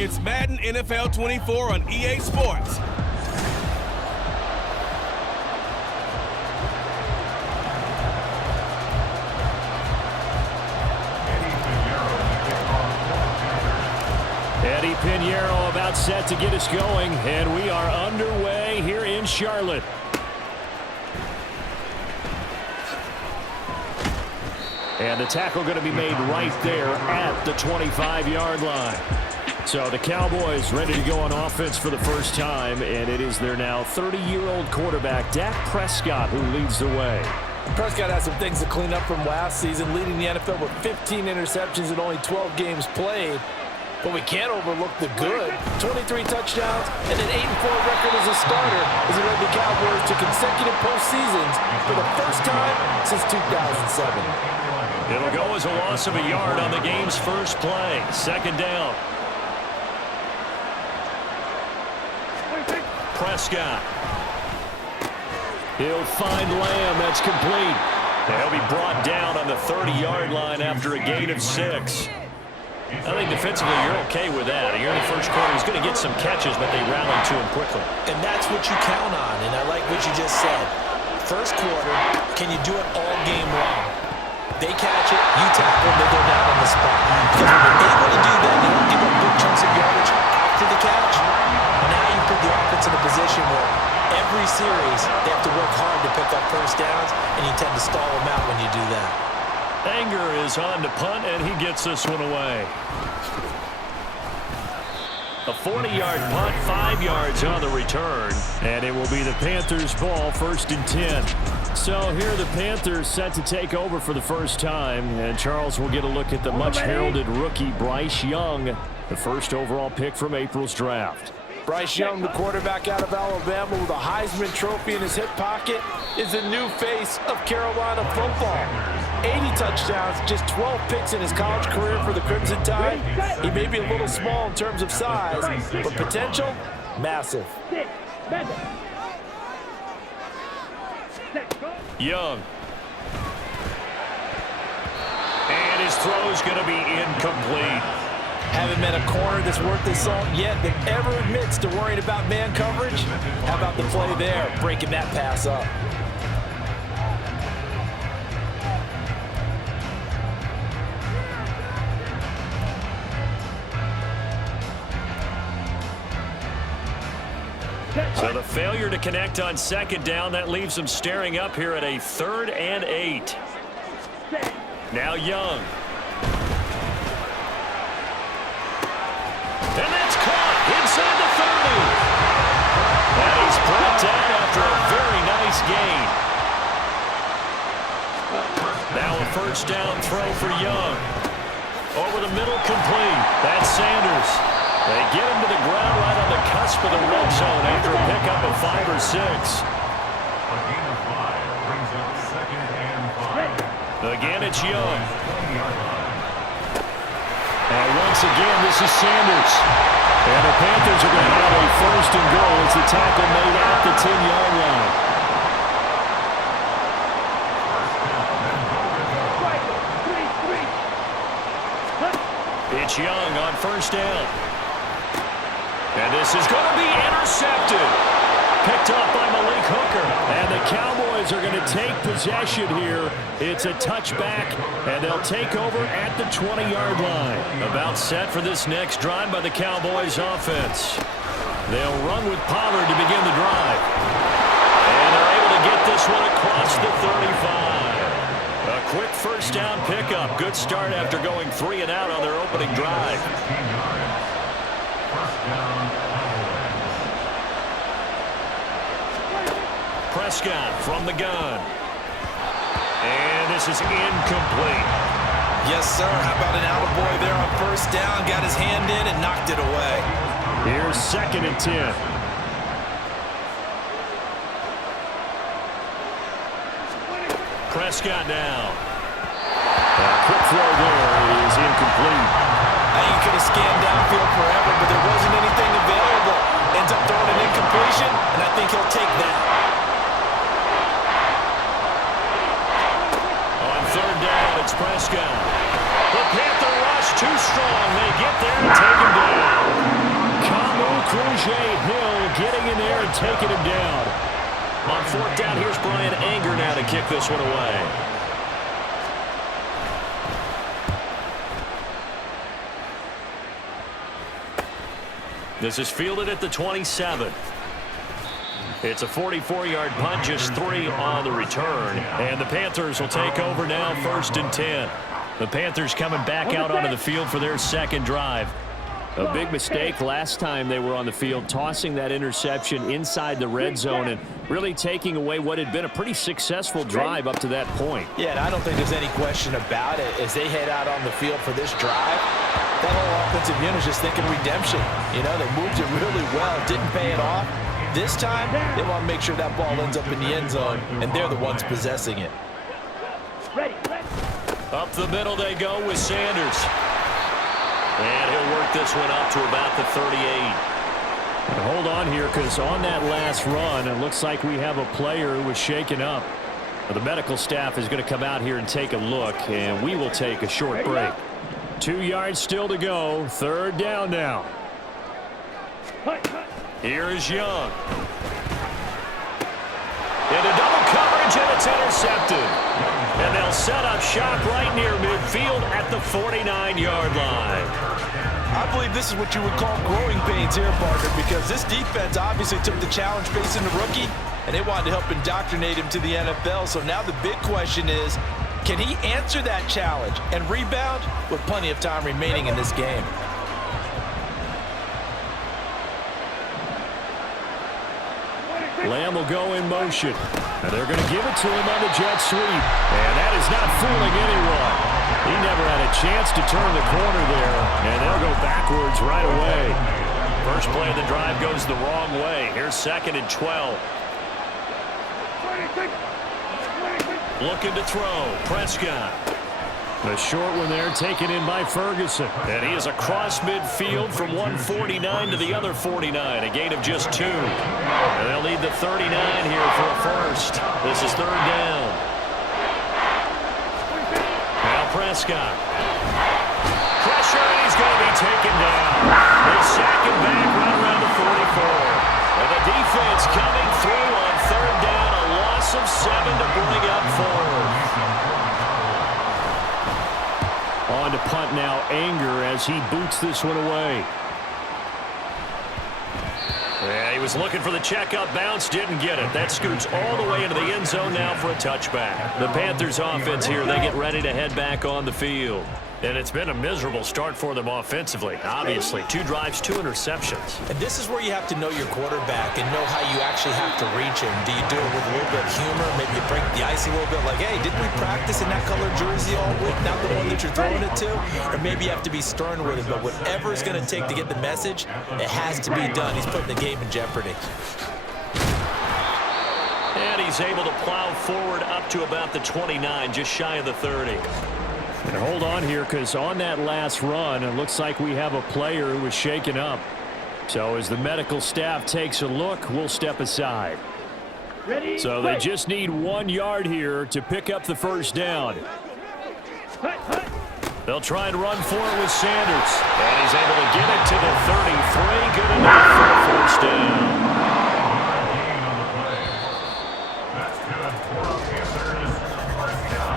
It's Madden NFL 24 on EA Sports. Eddie Pinheiro about set to get us going, and we are underway here in Charlotte. And the tackle going to be made right there at the 25-yard line. So the Cowboys ready to go on offense for the first time, and it is their now 30-year-old quarterback, Dak Prescott, who leads the way. Prescott has some things to clean up from last season, leading the NFL with 15 interceptions and only 12 games played. But we can't overlook the good. 23 touchdowns and an 8-4 record as a starter as he led the Cowboys to consecutive postseasons for the first time since 2007. It'll go as a loss of a yard on the game's first play. Second down. Prescott. He'll find Lamb. That's complete. He'll be brought down on the 30-yard line after a gain of 6. I think defensively you're okay with that. Here in the first quarter, he's going to get some catches, but they rallied to him quickly. And that's what you count on, and I like what you just said. First quarter, can you do it all game long? They catch it, you tackle, they go down on the spot. Because when you're able to do that, you don't give up big chunks of yardage after the catch. Now you put the offense in a position where every series they have to work hard to pick up first downs, and you tend to stall them out when you do that. Anger is on to punt, and he gets this one away. A 40-yard punt, 5 yards on the return, and it will be the Panthers' ball, 1st and 10. So here the Panthers set to take over for the first time, and Charles will get a look at the much-heralded rookie Bryce Young, the first overall pick from April's draft. Bryce Young, the quarterback out of Alabama with a Heisman Trophy in his hip pocket, is the new face of Carolina football. 80 touchdowns, just 12 picks in his college career for the Crimson Tide. He may be a little small in terms of size, but potential, massive. Young. And his throw's going to be incomplete. Haven't met a corner that's worth his salt yet that ever admits to worrying about man coverage. How about the play there, breaking that pass up? So the failure to connect on second down, that leaves them staring up here at a 3rd and 8. Now Young. And that's caught inside the 30. And he's brought down after a very nice gain. Now a first down throw for Young. Over the middle, complete. That's Sanders. They get him to the ground right on the cusp of the red zone after a pickup of 5 or 6. A gain of 5 brings up 2nd and 5. Again, it's Young. And once again, this is Sanders. And the Panthers are going to have a 1st and goal as the tackle made at the 10-yard line. It's Young on 1st down. And this is going to be intercepted. Picked up by Malik Hooker. And the Cowboys are going to take possession here. It's a touchback, and they'll take over at the 20-yard line. About set for this next drive by the Cowboys offense. They'll run with Pollard to begin the drive. And they're able to get this one across the 35. A quick first down pickup. Good start after going 3 and out on their opening drive. Prescott from the gun. And this is incomplete. Yes, sir. How about an attaboy there on 1st down? Got his hand in and knocked it away. Here's 2nd and 10. Prescott now. A quick throw there is incomplete. He could have scanned downfield forever, but there wasn't anything available. Ends up throwing an incompletion, and I think he'll take that. On 3rd down, it's Prescott. The Panther rush too strong. They get there and take him down. Hill getting in there and taking him down. On fourth down, here's Brian Anger now to kick this one away. This is fielded at the 27. It's a 44-yard punt, just 3 on the return. And the Panthers will take over now, 1st and 10. The Panthers coming back out onto the field for their second drive. A big mistake last time they were on the field, tossing that interception inside the red zone and really taking away what had been a pretty successful drive up to that point. Yeah, and I don't think there's any question about it. As they head out on the field for this drive, that whole offensive unit is just thinking redemption. You know, they moved it really well, didn't pay it off. This time, they want to make sure that ball ends up in the end zone, and they're the ones possessing it. Up the middle they go with Sanders. And he'll work this one up to about the 38. And hold on here, because on that last run, it looks like we have a player who was shaken up. The medical staff is going to come out here and take a look, and we will take a short break. 2 yards still to go. 3rd down now. Here is Young. Into double coverage, and it's intercepted. And they'll set up shop right near midfield at the 49-yard line. I believe this is what you would call growing pains here, partner, because this defense obviously took the challenge facing the rookie, and they wanted to help indoctrinate him to the NFL. So now the big question is, can he answer that challenge and rebound with plenty of time remaining in this game? Lamb will go in motion. And they're going to give it to him on the jet sweep. And that is not fooling anyone. He never had a chance to turn the corner there. And they'll go backwards right away. First play of the drive goes the wrong way. Here's 2nd and 12. Looking to throw. Prescott. The short one there taken in by Ferguson. And he is across midfield from 149 to the other 49. A gain of just 2. And they'll need the 39 here for a first. This is 3rd down. Now Prescott. Pressure, and he's going to be taken down. They sack him back right around the 44. And the defense coming through on 3rd down. A loss of 7 to bring up 4. On to punt now, Anger, as he boots this one away. Yeah, he was looking for the checkup bounce, didn't get it. That scoots all the way into the end zone now for a touchback. The Panthers offense here, they get ready to head back on the field. And it's been a miserable start for them offensively, obviously. 2 drives, 2 interceptions. And this is where you have to know your quarterback and know how you actually have to reach him. Do you do it with a little bit of humor? Maybe you break the ice a little bit like, hey, didn't we practice in that color jersey all week, not the one that you're throwing it to? Or maybe you have to be stern with him. But whatever it's going to take to get the message, it has to be done. He's putting the game in jeopardy. And he's able to plow forward up to about the 29, just shy of the 30. And hold on here, because on that last run, it looks like we have a player who was shaken up. So as the medical staff takes a look, we'll step aside. So they just need 1 yard here to pick up the first down. They'll try and run for it with Sanders. And he's able to get it to the 33. Good enough for a first down.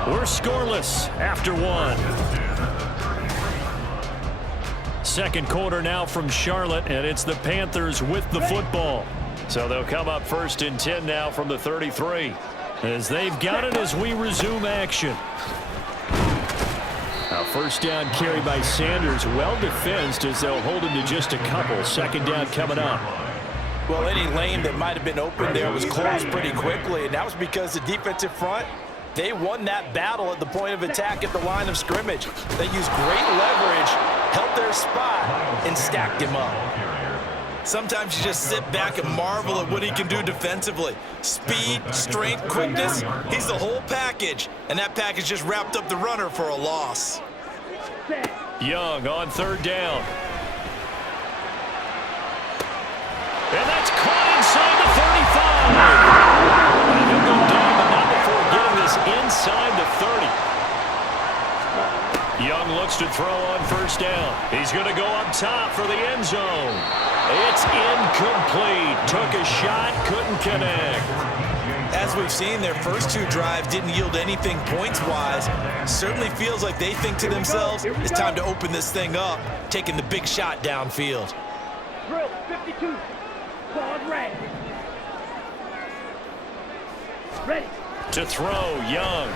We're scoreless after 1. Second quarter now from Charlotte, and it's the Panthers with the football. So they'll come up 1st and 10 now from the 33. As they've got it as we resume action. Now first down carry by Sanders, well defensed as they'll hold him to just a couple. 2nd down coming up. Well, any lane that might have been open there was closed pretty quickly, and that was because the defensive front, they won that battle at the point of attack at the line of scrimmage. They used great leverage, held their spot, and stacked him up. Sometimes you just sit back and marvel at what he can do defensively. Speed, strength, quickness, he's the whole package. And that package just wrapped up the runner for a loss. Young on 3rd down. And that's caught inside the 35. And he'll go down, but not before getting this inside the 30. Young looks to throw on first down. He's going to go up top for the end zone. It's incomplete. Took a shot, couldn't connect. As we've seen, their first two drives didn't yield anything points-wise. Certainly feels like they think to themselves, it's time to open this thing up, taking the big shot downfield. Drill 52. Quad red. Ready. To throw, Young.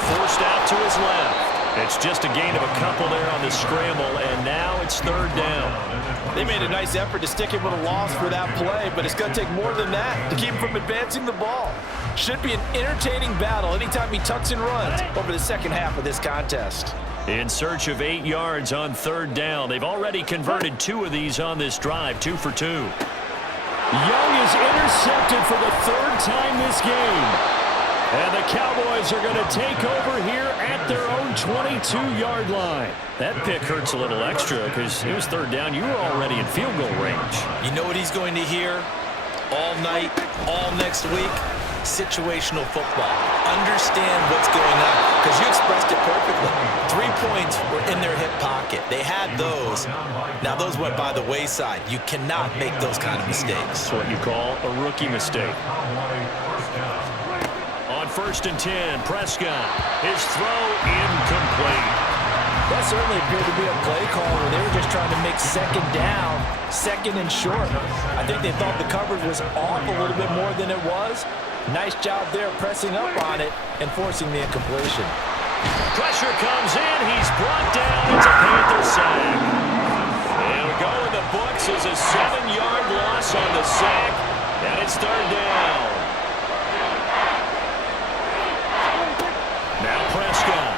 Forced out to his left. It's just a gain of a couple there on the scramble, and now it's third down. They made a nice effort to stick him with a loss for that play, but it's going to take more than that to keep him from advancing the ball. Should be an entertaining battle anytime he tucks and runs over the second half of this contest. In search of 8 yards on third down. They've already converted 2 of these on this drive, 2 for 2. Young is intercepted for the third time this game. And the Cowboys are going to take over here at their own 22-yard line. That pick hurts a little extra because it was third down. You were already in field goal range. You know what he's going to hear all night, all next week? Situational football. Understand what's going on because you expressed it perfectly. 3 points were in their hip pocket. They had those. Now those went by the wayside. You cannot make those kind of mistakes. That's what you call a rookie mistake. On 1st and 10, Prescott. His throw incomplete. That certainly appeared to be a play call where they were just trying to make second down, second and short. I think they thought the coverage was off a little bit more than it was. Nice job there pressing up on it and forcing the incompletion. Pressure comes in. He's brought down. It's a Panther sack. It'll go in the books as a 7-yard loss on the sack, and it's third down. Now Prescott.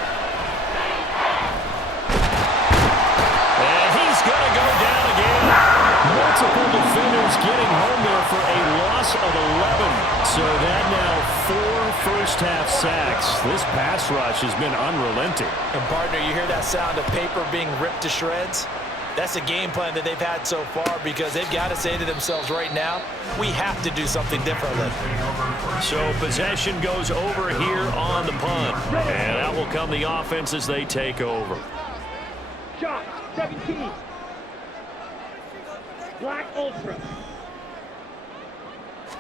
And he's going to go down again. Multiple defenders getting home there for a loss of 11. So that now 4 first-half sacks. This pass rush has been unrelenting. And, partner, you hear that sound of paper being ripped to shreds? That's the game plan that they've had so far because they've got to say to themselves right now, we have to do something differently. So possession goes over here on the punt. And out will come the offense as they take over. Shot 17. Black Ultra.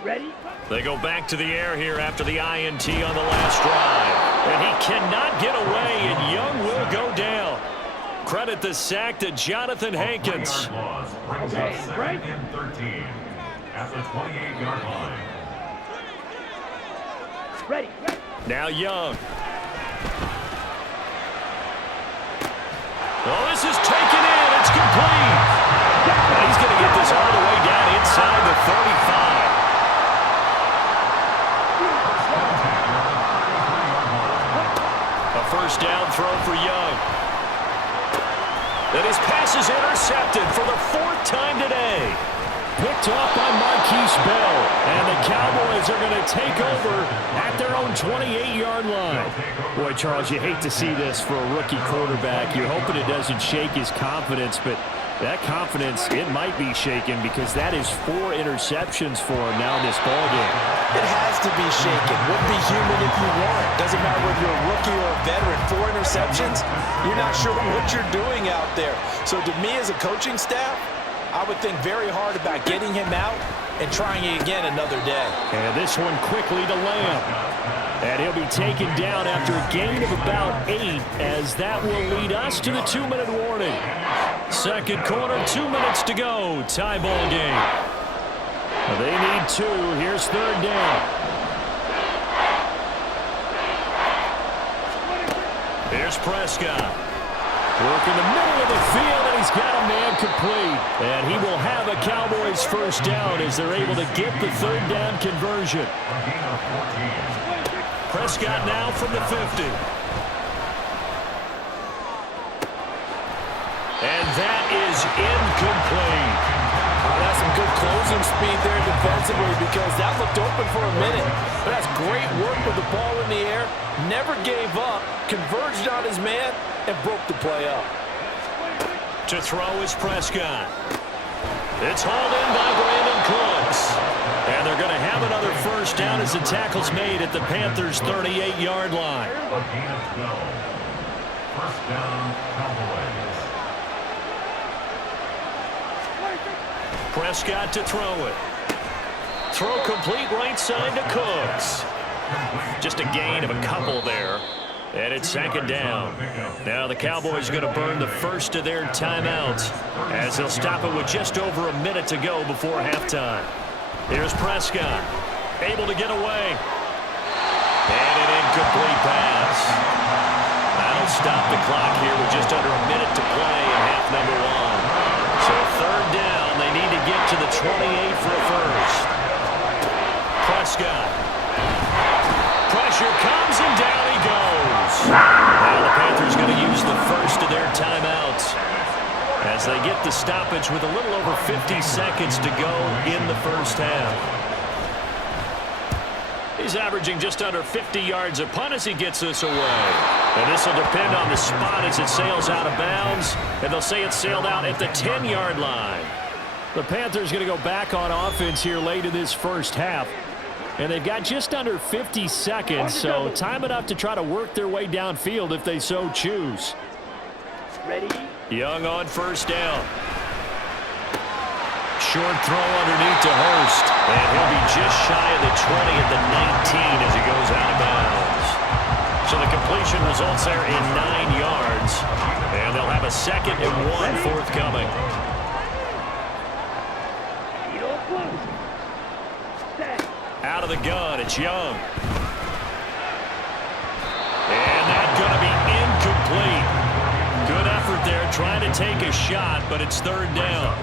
Ready? They go back to the air here after the INT on the last drive. And he cannot get away, and Young will go down. Credit the sack to Jonathan Hankins. Okay, right? 13 at the 28-yard line. Ready. Now Young. Oh, this is taken in. It's complete. And he's going to get this all the way down inside the 35. A first down throw for Young. And his pass is intercepted for the 4th time today. Picked off by Marquise Bell. And the Cowboys are going to take over at their own 28-yard line. Boy, Charles, you hate to see this for a rookie quarterback. You're hoping it doesn't shake his confidence, but that confidence, it might be shaken because that is 4 interceptions for him now in this ballgame. It has to be shaken. Wouldn't be human if you weren't. Doesn't matter whether you're a rookie or a veteran. 4 interceptions, you're not sure what you're doing out there. So to me as a coaching staff, I would think very hard about getting him out and trying it again another day. And this one quickly to Lamb. And he'll be taken down after a gain of about 8 as that will lead us to the 2-minute warning. Second quarter, 2 minutes to go. Tie ball game. They need 2. Here's third down. Here's Prescott. Work in the middle of the field, and he's got a man complete. And he will have a Cowboys first down as they're able to get the third down conversion. Prescott now from the 50. And that is incomplete. That's some good closing speed there defensively because that looked open for a minute. But that's great work with the ball in the air. Never gave up, converged on his man, and broke the play up. To throw is Prescott. It's hauled in by Brandon Cooks. And they're going to have another first down as the tackle's made at the Panthers' 38-yard line. First down, Cowboys. Prescott to throw it. Throw complete right side to Cooks. Just a gain of a couple there. And it's second down. Now the Cowboys are going to burn the first of their timeouts as they'll stop it with just over a minute to go before halftime. Here's Prescott. Able to get away. And an incomplete pass. That'll stop the clock here with just under a minute to play in half number one. So third down, they need to get to the 28 for a first. Prescott. Pressure comes and down he goes. Now the Panthers going to use the first of their timeouts as they get the stoppage with a little over 50 seconds to go in the first half. He's averaging just under 50 yards a punt as he gets this away. And this will depend on the spot as it sails out of bounds. And they'll say it sailed out at the 10-yard line. The Panthers going to go back on offense here late in this first half. And they've got just under 50 seconds, so time enough to try to work their way downfield if they so choose. Ready? Young on first down. Short throw underneath to Hurst. And he'll be just shy of the 20 at the 19 as he goes out of bounds. So the completion results there in 9 yards. And they'll have a 2nd and 1 forthcoming. Out of the gun, it's Young. And that's going to be incomplete. Good effort there, trying to take a shot, but it's third down.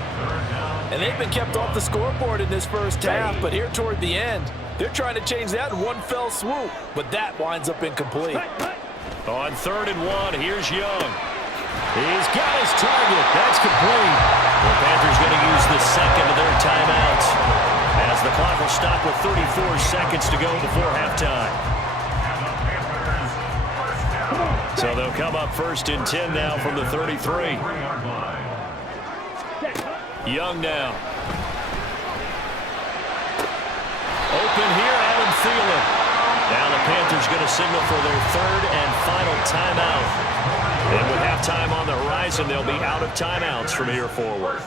And they've been kept off the scoreboard in this first half, but here toward the end, they're trying to change that in one fell swoop, but that winds up incomplete. On 3rd and 1, here's Young. He's got his target. That's complete. The Panthers going to use the second of their timeouts as the clock will stop with 34 seconds to go before halftime. So they'll come up 1st and 10 now from the 33. Young now. Open here, Adam Thielen. Now the Panthers going to signal for their 3rd and final timeout. And with halftime on the horizon, they'll be out of timeouts from here forward.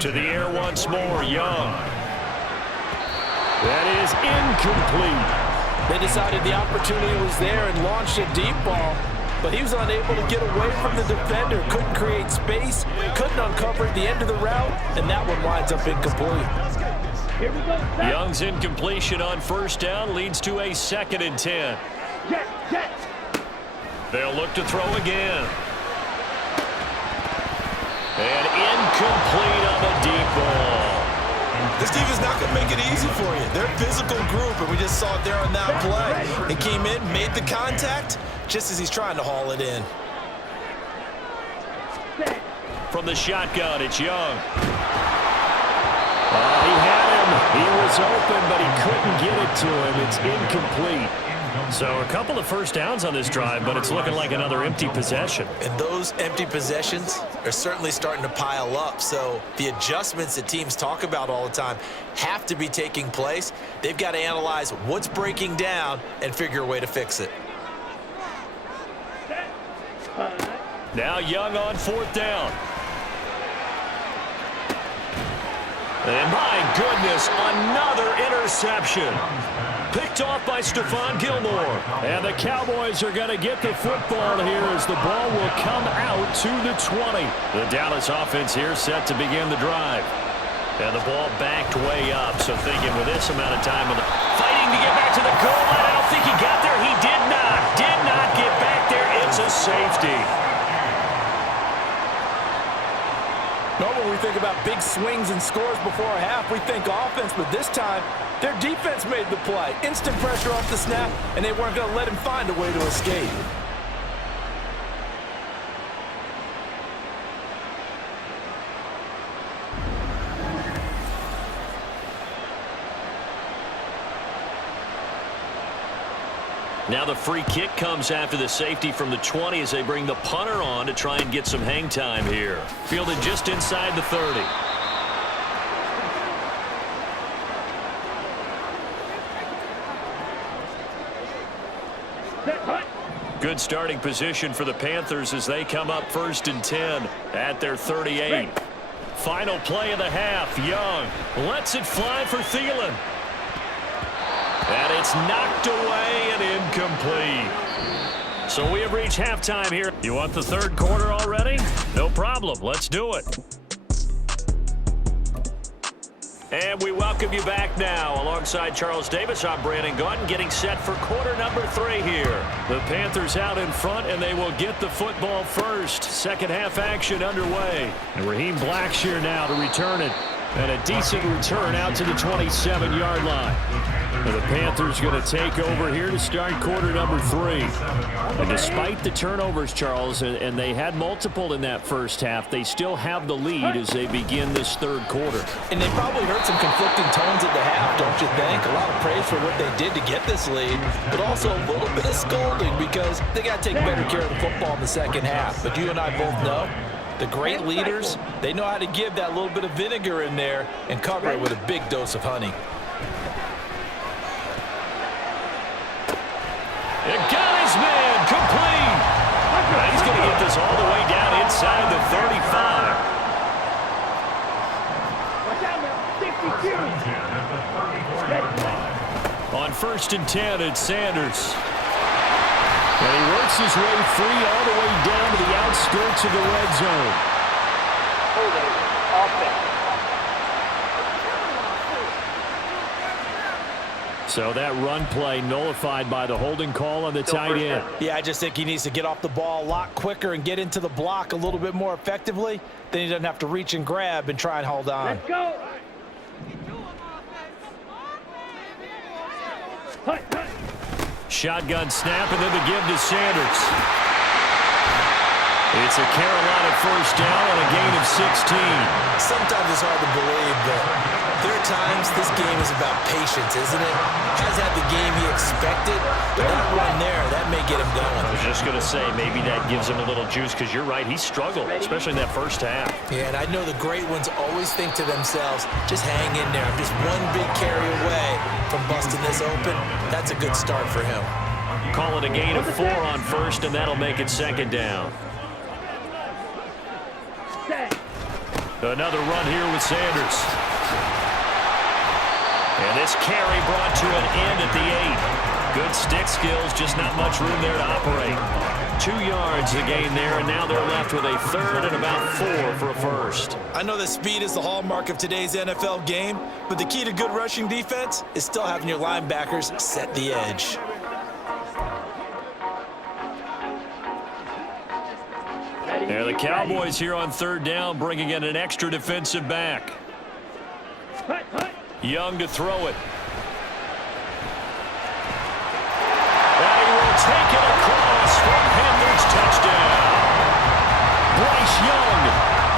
To the air once more, Young. That is incomplete. They decided the opportunity was there and launched a deep ball, but he was unable to get away from the defender, couldn't create space, couldn't uncover the end of the route, and that one winds up incomplete. Here we go. Young's incompletion on first down leads to a 2nd and 10. Jet. They'll look to throw again. And incomplete on the deep ball. This defense is not going to make it easy for you. They're a physical group, and we just saw it there on that play. It came in, made the contact, just as he's trying to haul it in. From the shotgun, it's Young. He had him. He was open, but he couldn't get it to him. It's incomplete. So a couple of first downs on this drive, but it's looking like another empty possession. And those empty possessions are certainly starting to pile up. So the adjustments that teams talk about all the time have to be taking place. They've got to analyze what's breaking down and figure a way to fix it. Now Young on 4th down. And my goodness, another interception. Picked off by Stephon Gilmore. And the Cowboys are going to get the football here as the ball will come out to the 20. The Dallas offense here set to begin the drive. And the ball backed way up. So thinking with this amount of time, fighting to get back to the goal line. I don't think he got there. He did not get back there. It's a safety. Normally we think about big swings and scores before a half. We think offense, but this time their defense made the play. Instant pressure off the snap, and they weren't going to let him find a way to escape. Now the free kick comes after the safety from the 20 as they bring the punter on to try and get some hang time here. Fielded just inside the 30. Good good starting position for the Panthers as they come up 1st and 10 at their 38. Final play of the half. Young lets it fly for Thielen. And it's knocked away and incomplete. So we have reached halftime here. You want the third quarter already? No problem. Let's do it. And we welcome you back now. Alongside Charles Davis, I'm Brandon Gaudin, getting set for quarter number 3 here. The Panthers out in front, and they will get the football first. Second half action underway. And Raheem Blackshear now to return it. And a decent return out to the 27-yard line. And the Panthers going to take over here to start quarter number 3. And despite the turnovers, Charles, and they had multiple in that first half, they still have the lead as they begin this third quarter. And they probably heard some conflicting tones at the half, don't you think? A lot of praise for what they did to get this lead, but also a little bit of scolding because they got to take better care of the football in the second half. But you and I both know the great leaders, they know how to give that little bit of vinegar in there and cover it with a big dose of honey. It got his man complete. And he's going to get this all the way down inside the 35. Watch out now. 62. On 1st and 10, it's Sanders. And he works his way free all the way down to the outskirts of the red zone. Holding offense. So that run play nullified by the holding call on the tight end. Yeah, I just think he needs to get off the ball a lot quicker and get into the block a little bit more effectively. Then he doesn't have to reach and grab and try and hold on. Let's go. Shotgun snap and then the give to Sanders. It's a Carolina first down and a gain of 16. Sometimes it's hard to believe, but there are times this game is about patience, isn't it? Has had the game he expected, but that run there, that may get him going. I was just going to say, maybe that gives him a little juice because you're right, he struggled, especially in that first half. Yeah, and I know the great ones always think to themselves, just hang in there. I'm just one big carry away from busting this open. That's a good start for him. Call it a gain of 4 on first, and that'll make it second down. Another run here with Sanders. And this carry brought to an end at the 8. Good stick skills, just not much room there to operate. 2 yards the gain there, and now they're left with a third and about 4 for a first. I know that speed is the hallmark of today's NFL game, but the key to good rushing defense is still having your linebackers set the edge. And the Cowboys here on third down, bringing in an extra defensive back. Young to throw it. And he will take it across for Panthers touchdown. Bryce Young,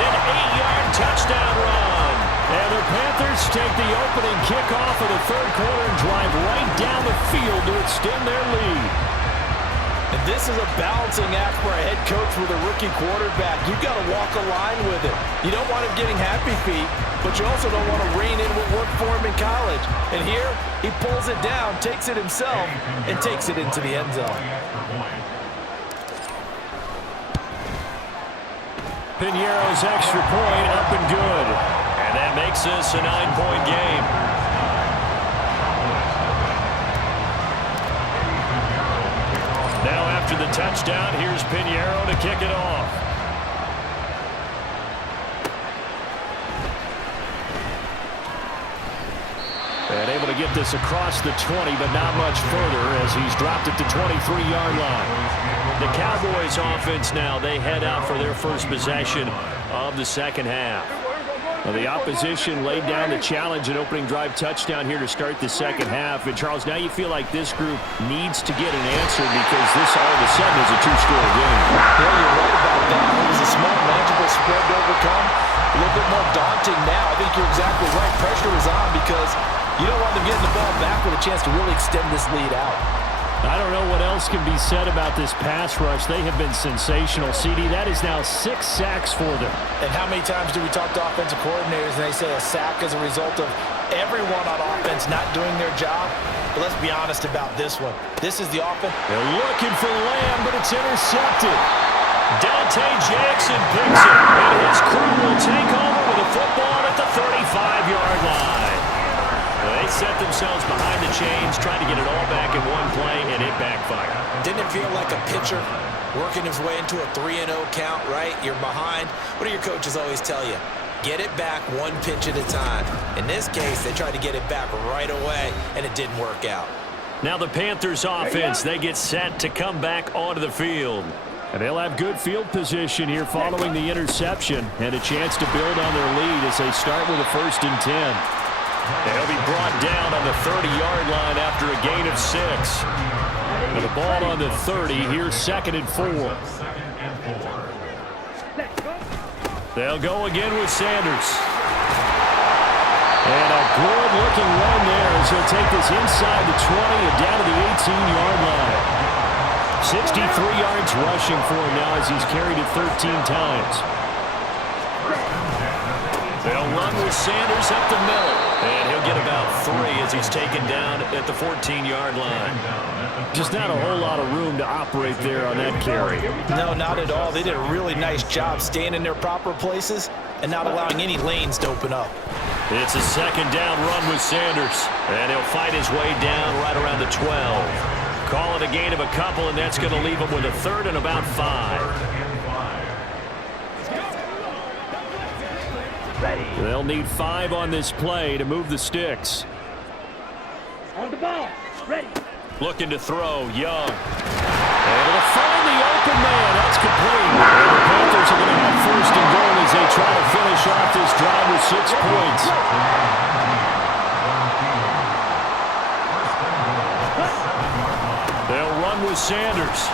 an 8-yard touchdown run. And the Panthers take the opening kickoff of the third quarter and drive right down the field to extend their lead. And this is a balancing act for a head coach with a rookie quarterback. You've got to walk a line with it. You don't want him getting happy feet, but you also don't want to rein in what worked for him in college. And here, he pulls it down, takes it himself, and takes it into the end zone. Piñeiro's extra point up and good. And that makes this a 9-point game. Now after the touchdown, here's Piñeiro to kick it off. And able to get this across the 20, but not much further as he's dropped it to 23-yard line. The Cowboys offense now, they head out for their first possession of the second half. Well, the opposition laid down the challenge, an opening drive touchdown here to start the second half. And, Charles, now you feel like this group needs to get an answer because this all of a sudden is a 2-score game. Yeah, you're right about that. It was a small, manageable spread to overcome. A little bit more daunting now. I think you're exactly right. Pressure is on because you don't want them getting the ball back with a chance to really extend this lead out. I don't know what else can be said about this pass rush. They have been sensational. CD, that is now 6 sacks for them. And how many times do we talk to offensive coordinators and they say a sack as a result of everyone on offense not doing their job? But let's be honest about this one. This is the offense. They're looking for Lamb, but it's intercepted. Dante Jackson picks it, and his crew will take over with a football at the 35-yard line. They set themselves behind the chains, trying to get it all back in one play, and it backfired. Didn't it feel like a pitcher working his way into a 3-0 count, right? You're behind. What do your coaches always tell you? Get it back one pitch at a time. In this case, they tried to get it back right away, and it didn't work out. Now the Panthers offense, they get set to come back onto the field. And they'll have good field position here following the interception and a chance to build on their lead as they start with a 1st and 10. They'll be brought down on the 30-yard line after a gain of 6. With the ball on the 30, here's 2nd and 4. They'll go again with Sanders. And a good-looking run there as he'll take this inside the 20 and down to the 18-yard line. 63 yards rushing for him now as he's carried it 13 times. They'll run with Sanders up the middle. And he'll get about 3 as he's taken down at the 14-yard line. Just not a whole lot of room to operate there on that carry. No, not at all. They did a really nice job staying in their proper places and not allowing any lanes to open up. It's a 2nd down run with Sanders. And he'll fight his way down right around the 12. Call it a gain of a couple, and that's going to leave him with a 3rd and about 5. They'll need 5 on this play to move the sticks. On the ball. Ready. Looking to throw, Young. Able to find the open man. That's complete. And the Panthers are going to have 1st and goal as they try to finish off this drive with 6 points. They'll run with Sanders.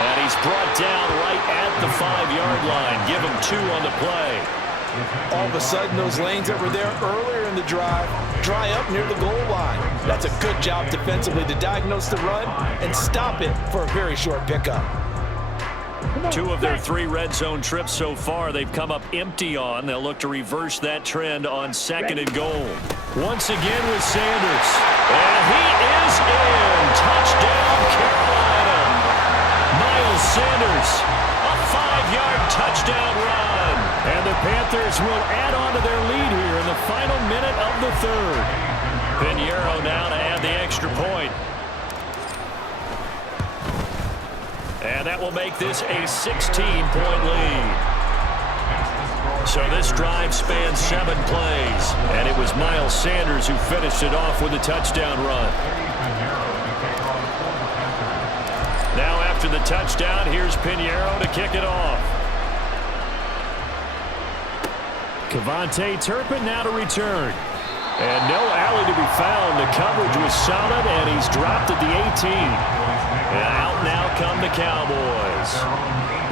And he's brought down right at the 5-yard line. Give him 2 on the play. All of a sudden, those lanes that were there earlier in the drive dry up near the goal line. That's a good job defensively to diagnose the run and stop it for a very short pickup. 2 of their 3 red zone trips so far they've come up empty on. They'll look to reverse that trend on 2nd and goal. Once again with Sanders. And he is in. Touchdown, Carolina. Miles Sanders, a 5-yard touchdown run. And the Panthers will add on to their lead here in the final minute of the 3rd. Pinheiro now to add the extra point. And that will make this a 16-point lead. So this drive spans 7 plays. And it was Miles Sanders who finished it off with a touchdown run. Now after the touchdown, here's Pinheiro to kick it off. Kevontae Turpin now to return. And no alley to be found. The coverage was solid, and he's dropped at the 18. And out now come the Cowboys.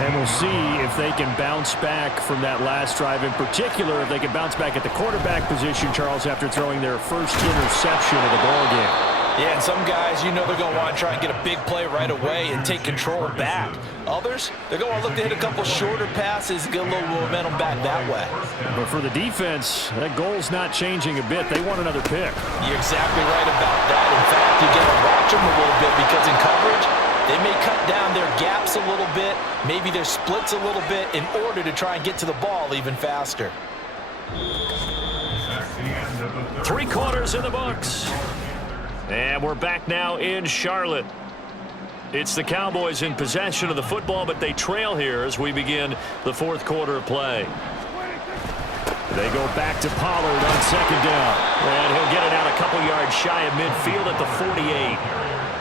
And we'll see if they can bounce back from that last drive. In particular, if they can bounce back at the quarterback position, Charles, after throwing their first interception of the ballgame. Yeah, and some guys, you know they're going to want to try and get a big play right away and take control back. Others, they're going to look to hit a couple shorter passes, get a little momentum back that way. But for the defense, that goal's not changing a bit. They want another pick. You're exactly right about that. In fact, you got to watch them a little bit because in coverage, they may cut down their gaps a little bit, maybe their splits a little bit in order to try and get to the ball even faster. 3 quarters in the books. And we're back now in Charlotte. It's the Cowboys in possession of the football, but they trail here as we begin the 4th quarter of play. They go back to Pollard on 2nd down. And he'll get it out a couple yards shy of midfield at the 48.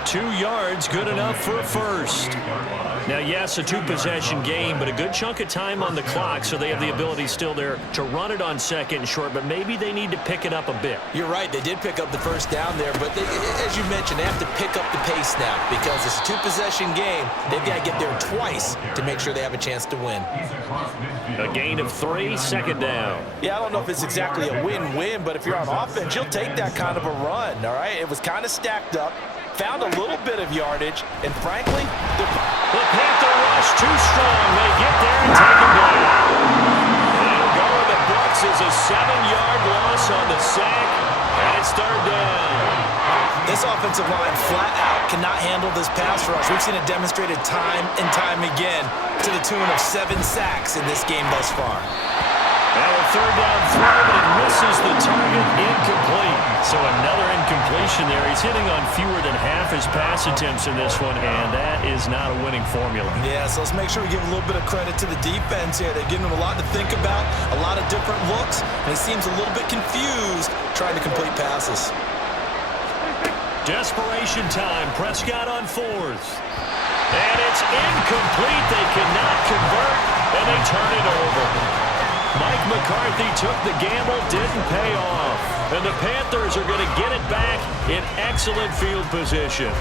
2 yards, good enough for a 1st. Now, yes, a 2-possession game, but a good chunk of time on the clock, so they have the ability still there to run it on 2nd and short, but maybe they need to pick it up a bit. You're right. They did pick up the 1st down there, but as you mentioned, they have to pick up the pace now because it's a 2-possession game. They've got to get there twice to make sure they have a chance to win. A gain of 3, 2nd down. Yeah, I don't know if it's exactly a win-win, but if you're on offense, you'll take that kind of a run, all right? It was kind of stacked up. Found a little bit of yardage, and frankly, the Panther rush too strong. They get there and take him down. They'll go in the books as a 7-yard loss on the sack, and it's 3rd down. This offensive line flat out cannot handle this pass rush. We've seen it demonstrated time and time again to the tune of 7 sacks in this game thus far. Now a third down throw, but it misses the target, incomplete. So another incompletion there. He's hitting on fewer than half his pass attempts in this one, and that is not a winning formula. Yeah, so let's make sure we give a little bit of credit to the defense here. They're giving him a lot to think about, a lot of different looks, and he seems a little bit confused trying to complete passes. Desperation time. Prescott on 4th. And it's incomplete. They cannot convert, and they turn it over. Mike McCarthy took the gamble, didn't pay off. And the Panthers are going to get it back in excellent field position.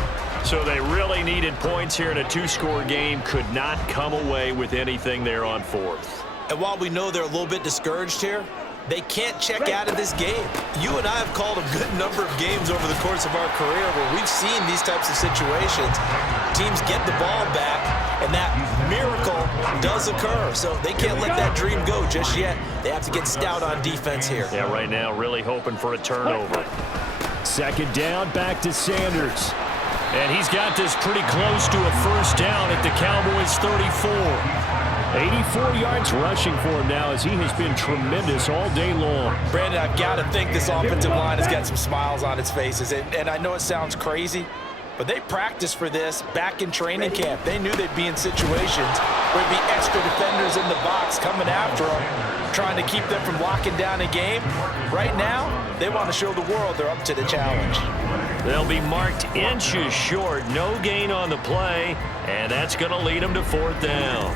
So they really needed points here in a 2-score game. Could not come away with anything there on 4th. And while we know they're a little bit discouraged here, they can't check out of this game. You and I have called a good number of games over the course of our career where we've seen these types of situations. Teams get the ball back, and that miracle does occur. So they can't let that dream go just yet. They have to get stout on defense here. Yeah, right now really hoping for a turnover. Second down, back to Sanders. And he's got this pretty close to a first down at the Cowboys' 34. 84 yards rushing for him now as he has been tremendous all day long. Brandon, I've got to think this offensive line has got some smiles on its faces. And I know it sounds crazy, but they practiced for this back in training camp. They knew they'd be in situations where there'd be extra defenders in the box coming after them, trying to keep them from locking down a game. Right now, they want to show the world they're up to the challenge. They'll be marked inches short. No gain on the play, and that's going to lead them to 4th down.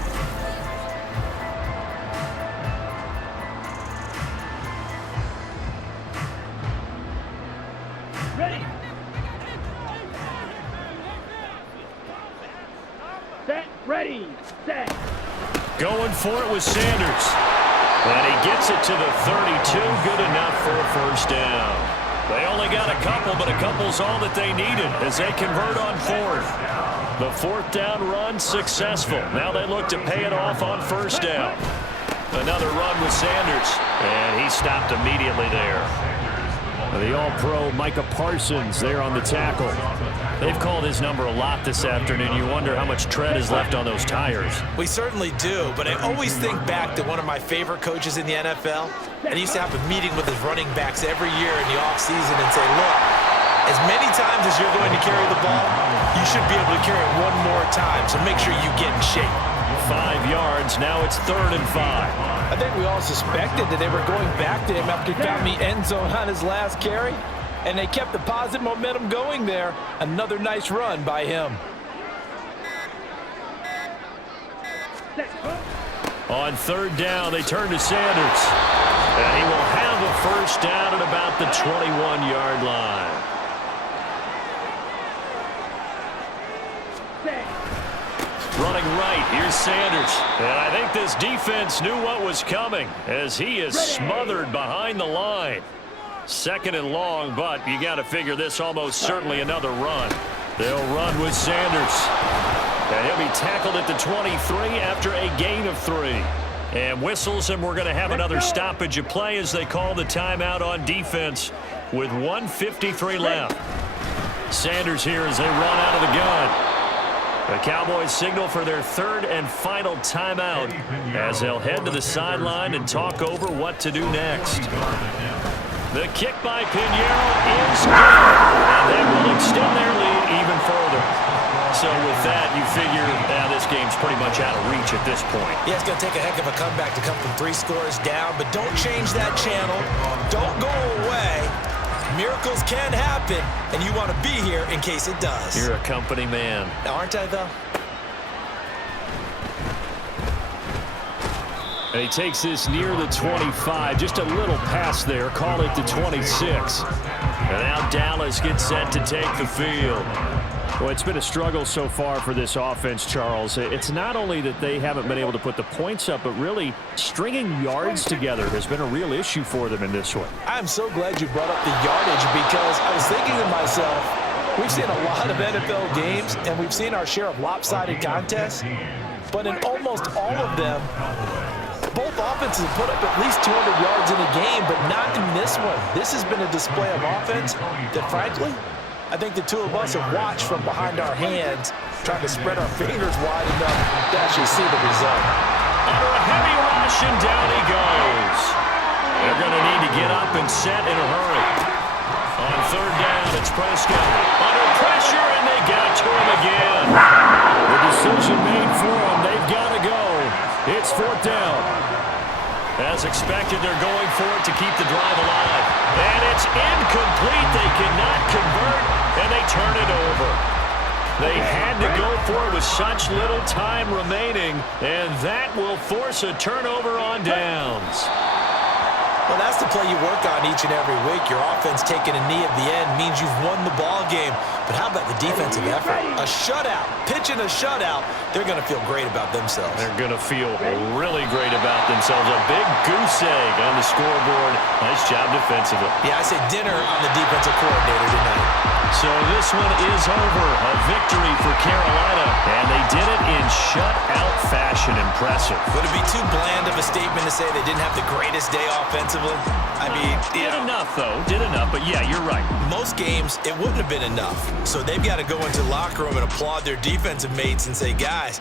Ready. Set. Ready. Set. Going for it with Sanders. And he gets it to the 32. Good enough for a first down. They only got a couple, but a couple's all that they needed as they convert on 4th. The 4th down run successful. Now they look to pay it off on first down. Another run with Sanders. And he stopped immediately there. The All-Pro Micah Parsons there on the tackle. They've called his number a lot this afternoon. You wonder how much tread is left on those tires. We certainly do, but I always think back to one of my favorite coaches in the NFL. And he used to have a meeting with his running backs every year in the offseason and say, look, as many times as you're going to carry the ball, you should be able to carry it one more time, so make sure you get in shape. 5 yards, now it's 3rd and 5. I think we all suspected that they were going back to him after he found the end zone on his last carry, and they kept the positive momentum going there. Another nice run by him. On 3rd down, they turn to Sanders, and he will have a first down at about the 21-yard line. Running right, here's Sanders. And I think this defense knew what was coming as he is smothered behind the line. 2nd and long, but you got to figure this almost certainly another run. They'll run with Sanders. And he'll be tackled at the 23 after a gain of 3. And whistles, and we're going to have another stoppage of play as they call the timeout on defense with 1:53 left. Sanders here as they run out of the gun. The Cowboys signal for their 3rd and final timeout as they'll head to the sideline and talk over what to do next. The kick by Pinheiro is good, and they will extend their lead even further. So with that, you figure this game's pretty much out of reach at this point. Yeah, it's going to take a heck of a comeback to come from 3 scores down, but don't change that channel. Don't go away. Miracles can happen, and you want to be here in case it does. You're a company man. Aren't I, though? And he takes this near the 25. Just a little pass there. Call it the 26. And now Dallas gets set to take the field. Well, it's been a struggle so far for this offense, Charles. It's not only that they haven't been able to put the points up, but really stringing yards together has been a real issue for them in this one. I'm so glad you brought up the yardage because I was thinking to myself, we've seen a lot of NFL games, and we've seen our share of lopsided contests, but in almost all of them, both offenses have put up at least 200 yards in a game, but not in this one. This has been a display of offense that, frankly, I think the two of us have watched from behind our hands, trying to spread our fingers wide enough to actually see the result. Under a heavy rush, and down he goes. They're going to need to get up and set in a hurry. On third down, it's Prescott. Under pressure, and they got to him again. The decision made for them. They've got to go. It's fourth down. As expected, they're going for it to keep the drive alive. And it's incomplete. They cannot convert, and they turn it over. They had to go for it with such little time remaining, and that will force a turnover on downs. Well, that's the play you work on each and every week. Your offense taking a knee at the end means you've won the ball game. But how about the defensive effort? A shutout, pitching a shutout, they're going to feel great about themselves. They're going to feel really great about themselves. A big goose egg on the scoreboard. Nice job defensively. Yeah, I say dinner on the defensive coordinator tonight. So this one is over. A victory for Carolina. And they did it in shutout fashion. Impressive. Would it be too bland of a statement to say they didn't have the greatest day offensively? I mean, did enough, though. Did enough. But, yeah, you're right. Most games, it wouldn't have been enough. So they've got to go into the locker room and applaud their defensive mates and say, guys,